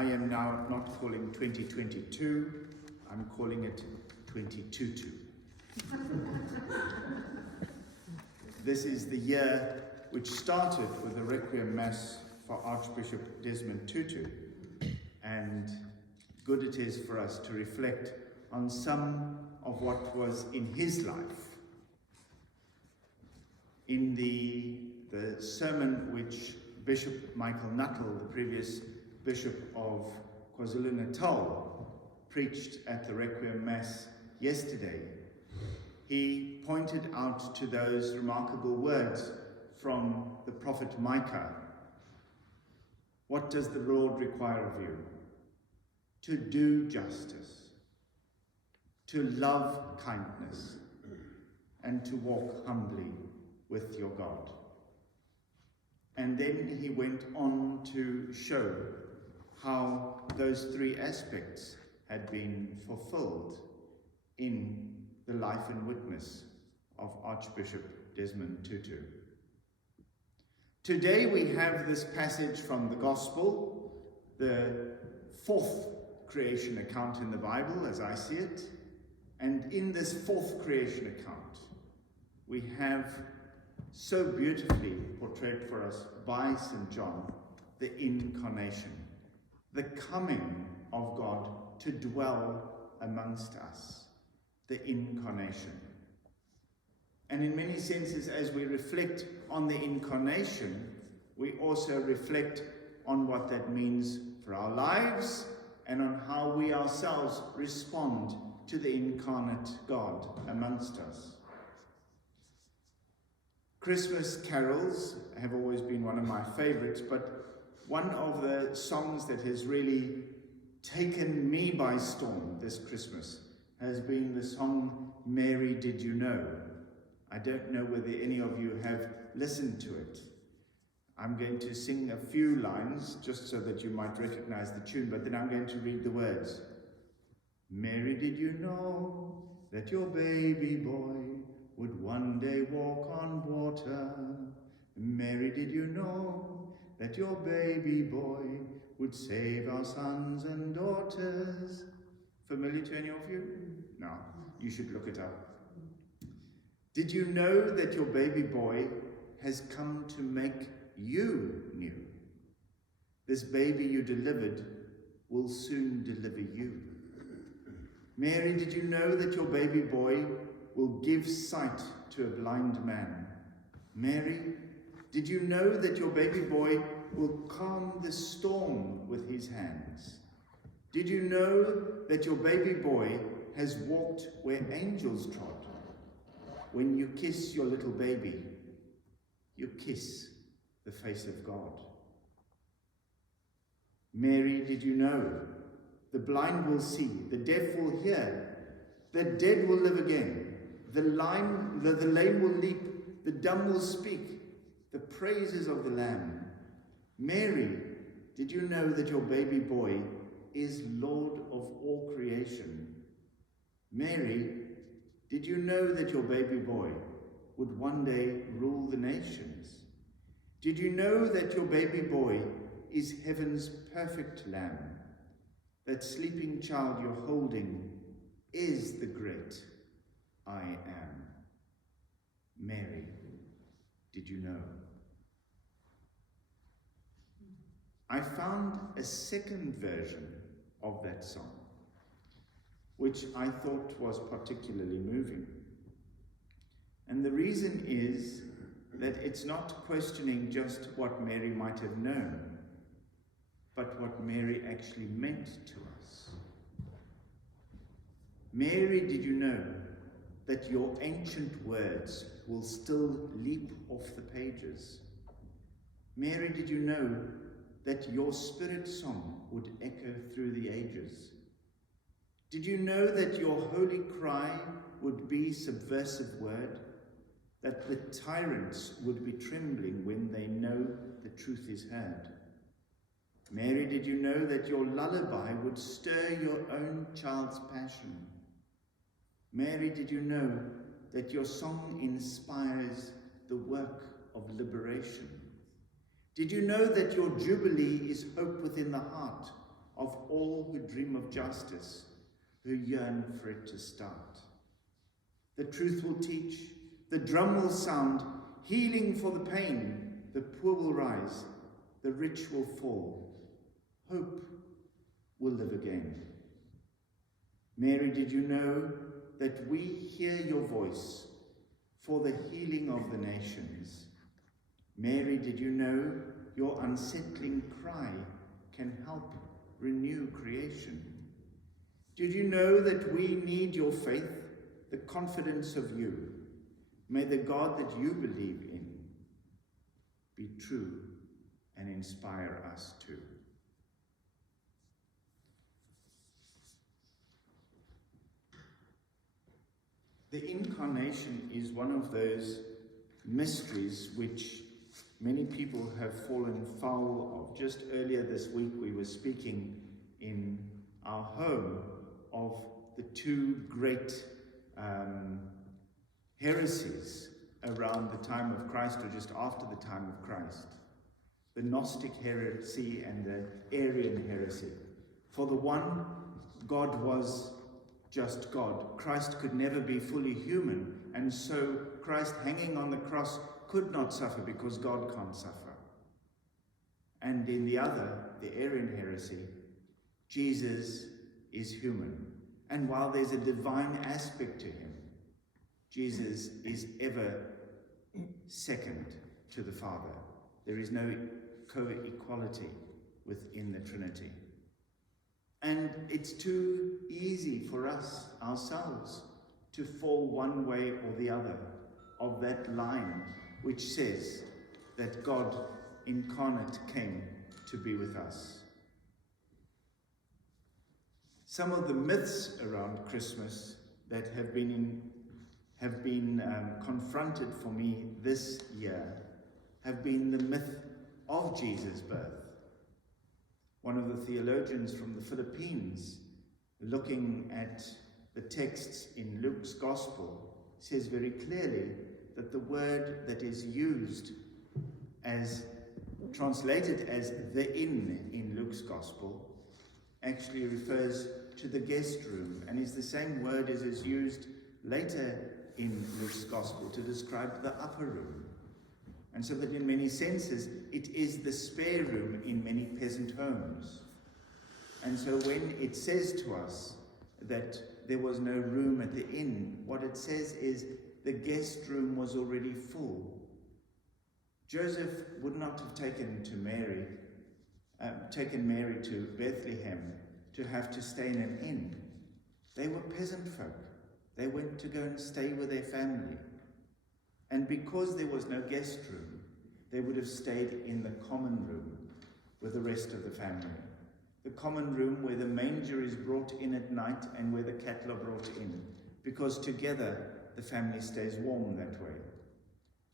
I am now not calling 2022, I'm calling it 2022. This is the year which started with the Requiem Mass for Archbishop Desmond Tutu, and good it is for us to reflect on some of what was in his life. In the sermon which Bishop Michael Nuttall, the previous Bishop of KwaZulu-Natal, preached at the Requiem Mass yesterday, he pointed out to those remarkable words from the prophet Micah. What does the Lord require of you? To do justice, to love kindness, and to walk humbly with your God. And then he went on to show how those three aspects had been fulfilled in the life and witness of Archbishop Desmond Tutu. Today we have this passage from the Gospel, the fourth creation account in the Bible as I see it, and in this fourth creation account we have so beautifully portrayed for us by St. John the incarnation, the coming of God to dwell amongst us, the incarnation. And in many senses, as we reflect on the incarnation, we also reflect on what that means for our lives and on how we ourselves respond to the incarnate God amongst us. Christmas carols have always been one of my favorites, but one of the songs that has really taken me by storm this Christmas has been the song, Mary, Did You Know? I don't know whether any of you have listened to it. I'm going to sing a few lines just so that you might recognize the tune, but then I'm going to read the words. Mary, did you know that your baby boy would one day walk on water? Mary, did you know that your baby boy would save our sons and daughters? Familiar to any of you? No, you should look it up. Did you know that your baby boy has come to make you new? This baby you delivered will soon deliver you. Mary, did you know that your baby boy will give sight to a blind man? Mary, did you know that your baby boy will calm the storm with his hands? Did you know that your baby boy has walked where angels trod? When you kiss your little baby, you kiss the face of God. Mary, did you know the blind will see, the deaf will hear, the dead will live again, the lame will leap, the dumb will speak, the praises of the Lamb. Mary, did you know that your baby boy is Lord of all creation? Mary, did you know that your baby boy would one day rule the nations? Did you know that your baby boy is heaven's perfect Lamb? That sleeping child you're holding is the great I am. Mary, did you know? I found a second version of that song, which I thought was particularly moving. And the reason is that it's not questioning just what Mary might have known, but what Mary actually meant to us. Mary, did you know that your ancient words will still leap off the pages? Mary, did you know that your spirit song would echo through the ages? Did you know that your holy cry would be subversive word? That the tyrants would be trembling when they know the truth is heard? Mary, did you know that your lullaby would stir your own child's passion? Mary, did you know that your song inspires the work of liberation? Did you know that your jubilee is hope within the heart of all who dream of justice, who yearn for it to start. The truth will teach, the drum will sound, healing for the pain, the poor will rise, the rich will fall, hope will live again. Mary, did you know that we hear your voice for the healing of the nations? Mary, did you know your unsettling cry can help renew creation? Did you know that we need your faith, the confidence of you? May the God that you believe in be true and inspire us too. The Incarnation is one of those mysteries which many people have fallen foul of. Just earlier this week we were speaking in our home of the two great heresies around the time of Christ, or just after the time of Christ. The Gnostic heresy and the Arian heresy. For the one, God was just God. Christ could never be fully human, and so Christ hanging on the cross could not suffer because God can't suffer. And in the other, the Arian heresy, Jesus is human. And while there's a divine aspect to him, Jesus is ever second to the Father. There is no co-equality within the Trinity. And it's too easy for us ourselves to fall one way or the other of that line which says that God incarnate came to be with us. Some of the myths around Christmas that have been confronted for me this year have been the myth of Jesus' birth. One of the theologians from the Philippines, looking at the texts in Luke's Gospel, says very clearly that the word that is used as translated as the inn in Luke's Gospel actually refers to the guest room, and is the same word as is used later in Luke's Gospel to describe the upper room. And so that in many senses, it is the spare room in many peasant homes. And so when it says to us that there was no room at the inn, what it says is the guest room was already full. Joseph would not have taken Mary to Bethlehem to have to stay in an inn. They were peasant folk. They went to go and stay with their family. And because there was no guest room, they would have stayed in the common room with the rest of the family. The common room where the manger is brought in at night and where the cattle are brought in, because together the family stays warm that way.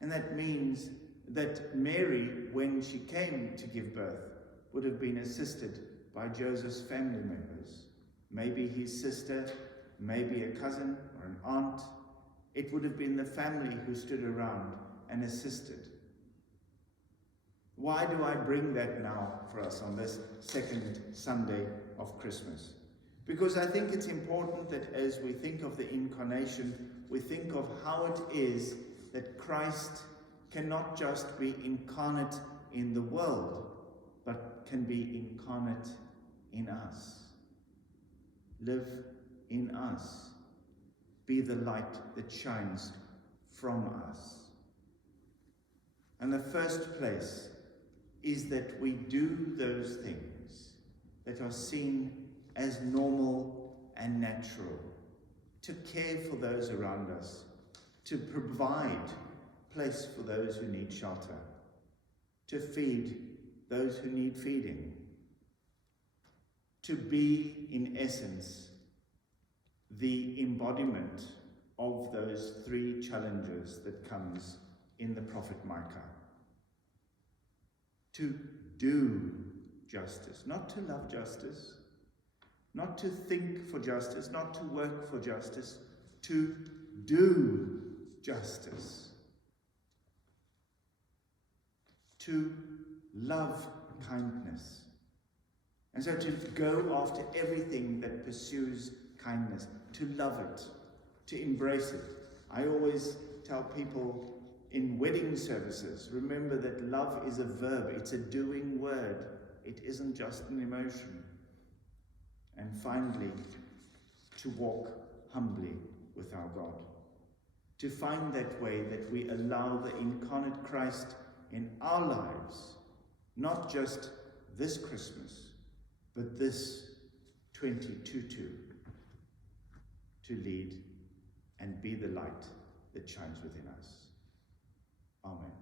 And that means that Mary, when she came to give birth, would have been assisted by Joseph's family members. Maybe his sister, maybe a cousin or an aunt. It would have been the family who stood around and assisted. Why do I bring that now for us on this second Sunday of Christmas? Because I think it's important that as we think of the Incarnation, we think of how it is that Christ cannot just be incarnate in the world, but can be incarnate in us. Live in us. Be the light that shines from us. And the first place is that we do those things that are seen as normal and natural, to care for those around us, to provide place for those who need shelter, to feed those who need feeding, to be, in essence, the embodiment of those three challenges that comes in the prophet Micah. To do justice, not to love justice, not to think for justice, not to work for justice, to do justice, to love kindness, And so to go after everything that pursues kindness, to love it, to embrace it. I always tell people in wedding services, remember that love is a verb, it's a doing word. It isn't just an emotion. And finally, to walk humbly with our God. To find that way that we allow the incarnate Christ in our lives, not just this Christmas, but this 2022, to lead and be the light that shines within us. Amen.